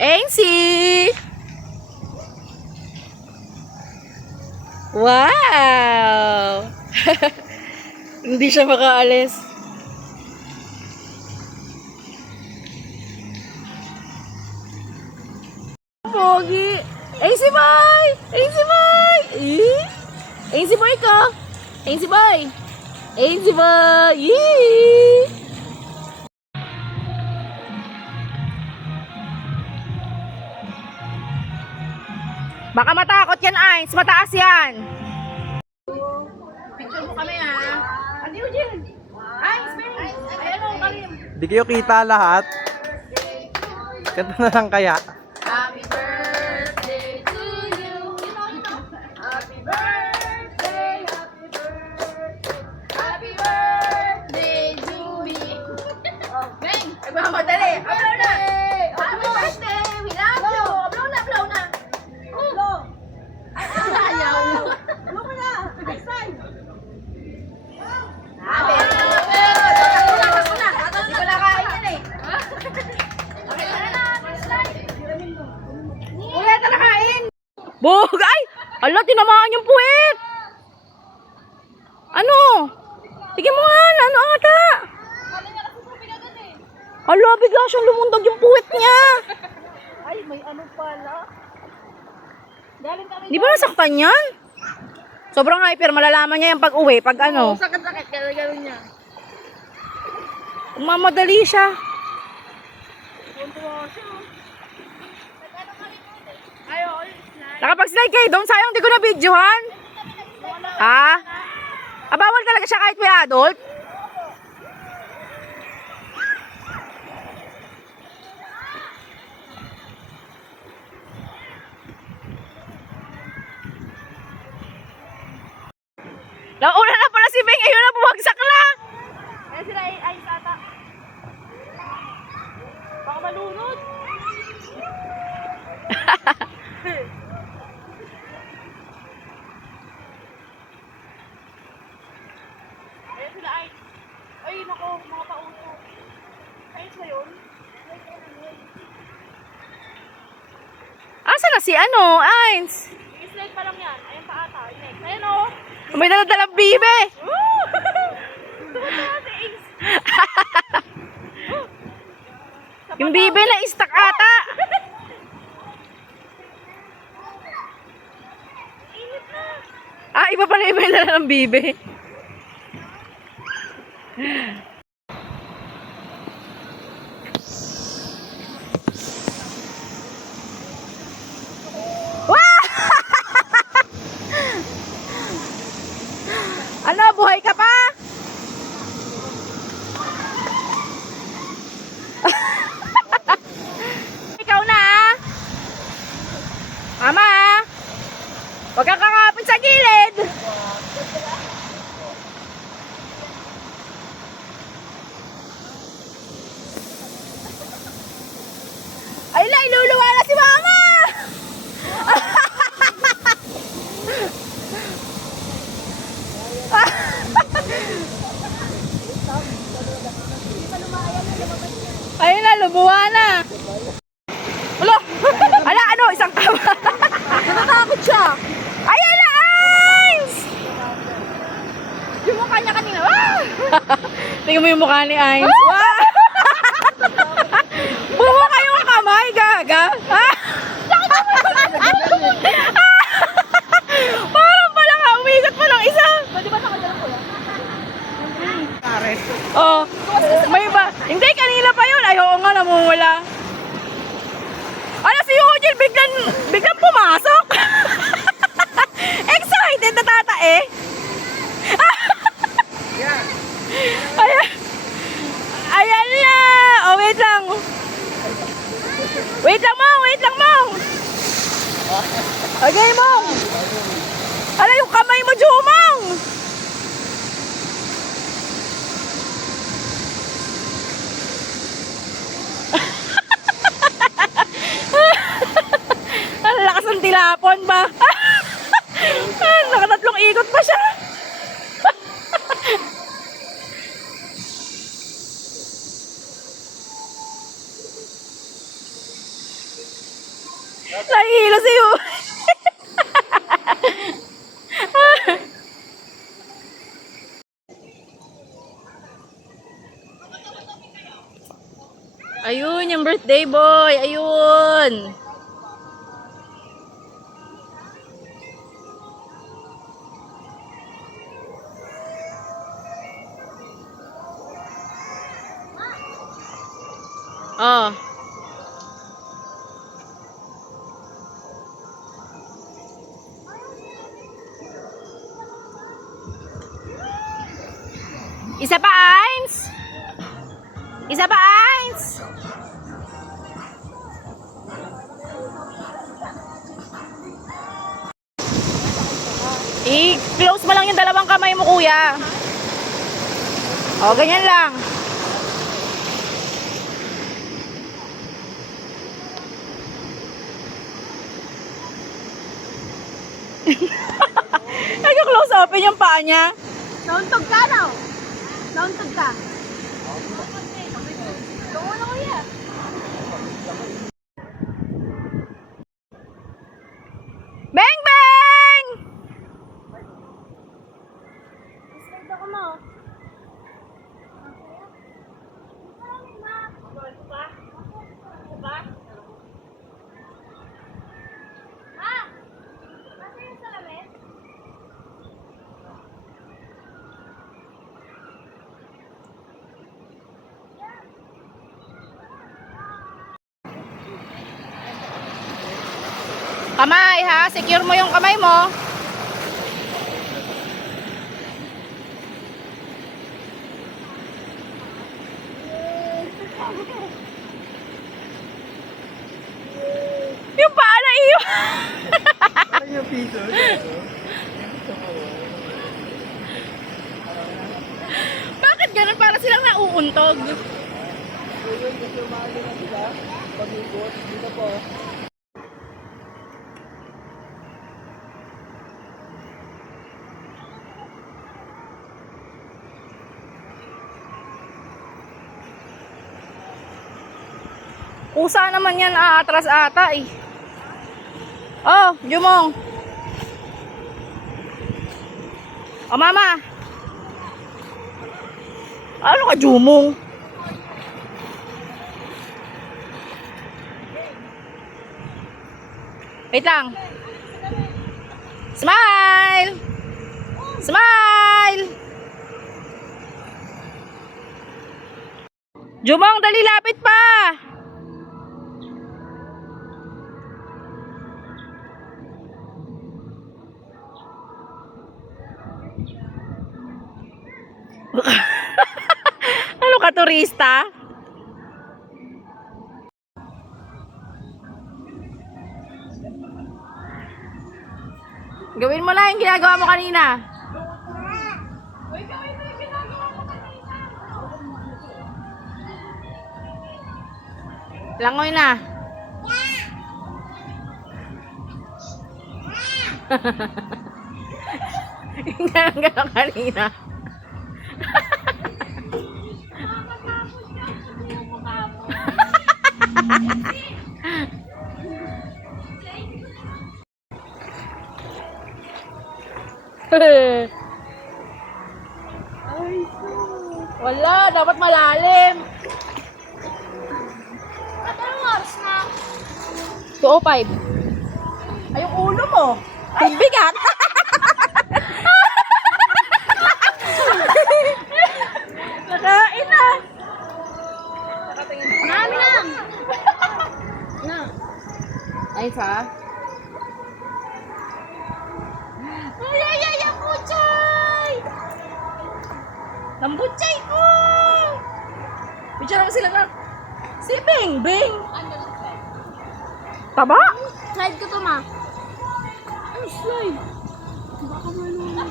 Ainsi! Wow! Hindi siya makaalis. Pogi! Ainsi boy! Ainsi boy! Ainsi boy ko! Ainsi boy! Ainsi boy! Yee! Baka matakot yan, Ains. Mataas yan. Picture mo kami, ha? Ate Eugene. Ains, Ains. Ayan o, kalim. Di kayo kita lahat. Kanta na lang kaya. Happy birthday to you. Happy birthday, happy birthday. Happy birthday to me. Oh, Beng. Nagmamadali. Ablaw na. Happy birthday. We love you. Ablaw na, ablaw na. Ayaw. Ano ka na? Next time. Happy birthday. Takbo na. Hindi ko nakain yan eh. Uy, ito nakain. Bog! Ay! Ala, tinamaan yung puwet. Ano? Tignan mo nga. Ano ata? Ala, bigla siyang lumundag yung puwet niya. Ay, may ano pala. Galing kami. Di ba nasaktan yan? Sobrang hyper. Malalaman niya yung pag-uwi. Pag ano. Sakit-sakit. Gano'n niya. Umamadali siya. Tuntua siya. Ayaw, Nakapag-slide kayo doon. Sayang di ko na videohan. Ha? Bawal talaga siya kahit may adult? Nauna na pala si Beng. Ayun na, bumagsak na. Ayan sila ay tata. Baka malunod. Ayan sila ay. Ay, nako, mga pauso. Ayos ba yun? Asa na si ano, Ains? I-slide pa lang yan. Ayan pa ata. Next. Ayan o. May daladalang bibe. Tumunta si Ace. Yung bibe na istak ata. Iba pala iba yung dalalang bibe. Ano, buhay ka pa? Ikaw na, ah. Mama, huwag kang kakapit sa gilid. Ay, la, iluluwa na si Mama. Ayun na, lumuha na. Ulo! Ala, ano? Isang kama. Natatakot siya. Ayan na, Ains! Yung mukha niya kanina. Ah! Tingnan mo yung mukha ni Ains. Wow! Bungo kayong kamay, gaga. Parang pala ka, umigot pa ng isa. Pwede ba nakagalang ko yan? Oh, may ba? Hindi, kanina pa yun. Ay, oo nga, namumula. Ano si Eugene, biglang pumasok. Excited na tata eh. Ayan. Ayan na. Oh, wait lang. Wait lang, Mong. Wait lang, Mong. Okay, Mong. Ala, yung kamay mo, Jumong. Ang lakas ng tilapon ba? Nakatatlong ikot pa siya. Nahihilo sa'yo. Ayun, yung birthday boy. Ayun. Oh. Isa pa, Eins? Isa pa, Eins? I-close mo lang yung dalawang kamay mo, kuya. O, ganyan lang. Nag-close open yung paa niya. Nauntog ka raw. Nauntog ka. Tungo na kuya. Bang, bang! Slide ako mo. Ma! Nasa yung salamin? Kamay, ha? Secure mo yung kamay mo. Yung paa na iyo. Yung piso. Bakit ganun? Para silang nauuntog. Kasi umaga na sila. Pag-ikot. Dito po. Kusa naman yan, aatras ata eh. Oh, Jumong. Oh, mama. Ano ka, Jumong? Wait lang. Smile! Smile! Jumong, dali, lapit pa! Ano ka, turista? Gawin mo lang yung ginagawa mo kanina. Langoy na. Yung ganang kanina. Wala, dapat malalim. At anong oras na? 2:05. Ay, yung ulo mo. Ang bigat. Nakain na. Marami lang. Na. Ay, sa? Ay, ang puchay! Nambutsay ko! Picture lang sila na. Si Bing Bing. Taba? Slide ko to, ma. Ano slide? Baka malulog yan.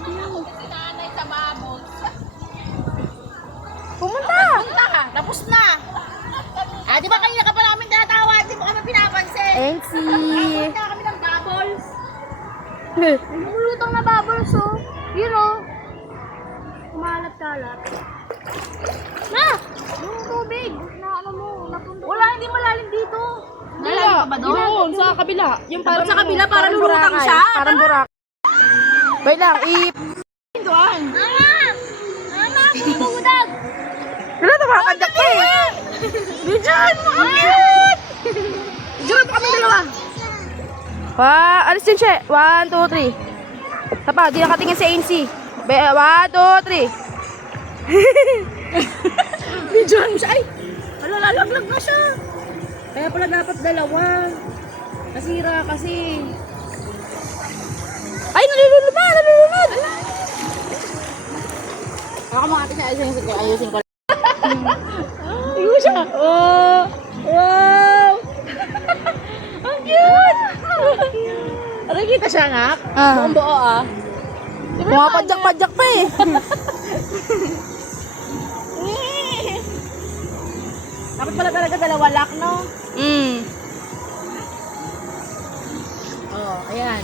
Pumunta! Punta ka, tapos na. Ah, di ba kanina ka pa namin tinatawag? Di mo kami pinapansin. Ensi. Punta kami ng bubbles. Lumulutang na bubbles, oh. Yun, oh. Kumalat-kalat. Na! Yung tubig na ano mo, napunta. Wala, hindi malalim dito. Malalim ba doon? Doon, sa kabila. Yung Dapat sa kabila para lulutang Boracay. siya. Parang burak. Wait lang, Doon. Mama, bumudag. Wala, tumakadyak ka eh. Diyan, makakit! Diyan pa kami dalawa. Alis din siya. 1, 2, 3. Tapa, di nakatingin si ANC. 1, 2, 3. Diyan siya. Ay, lalaglag na siya. Kaya pala dapat dalawa. Nasira kasi. Ay, nalulunod na, nalulunod. Ako mga ate siya, ayusin ko. Ayun siya. Oh, wow. Ang cute! Nakikita siya nga? Buong buo ah. Pumapadyak-padyak pa eh. Dapat pala talaga dalawa lock, no? Mm. Oh, ayan.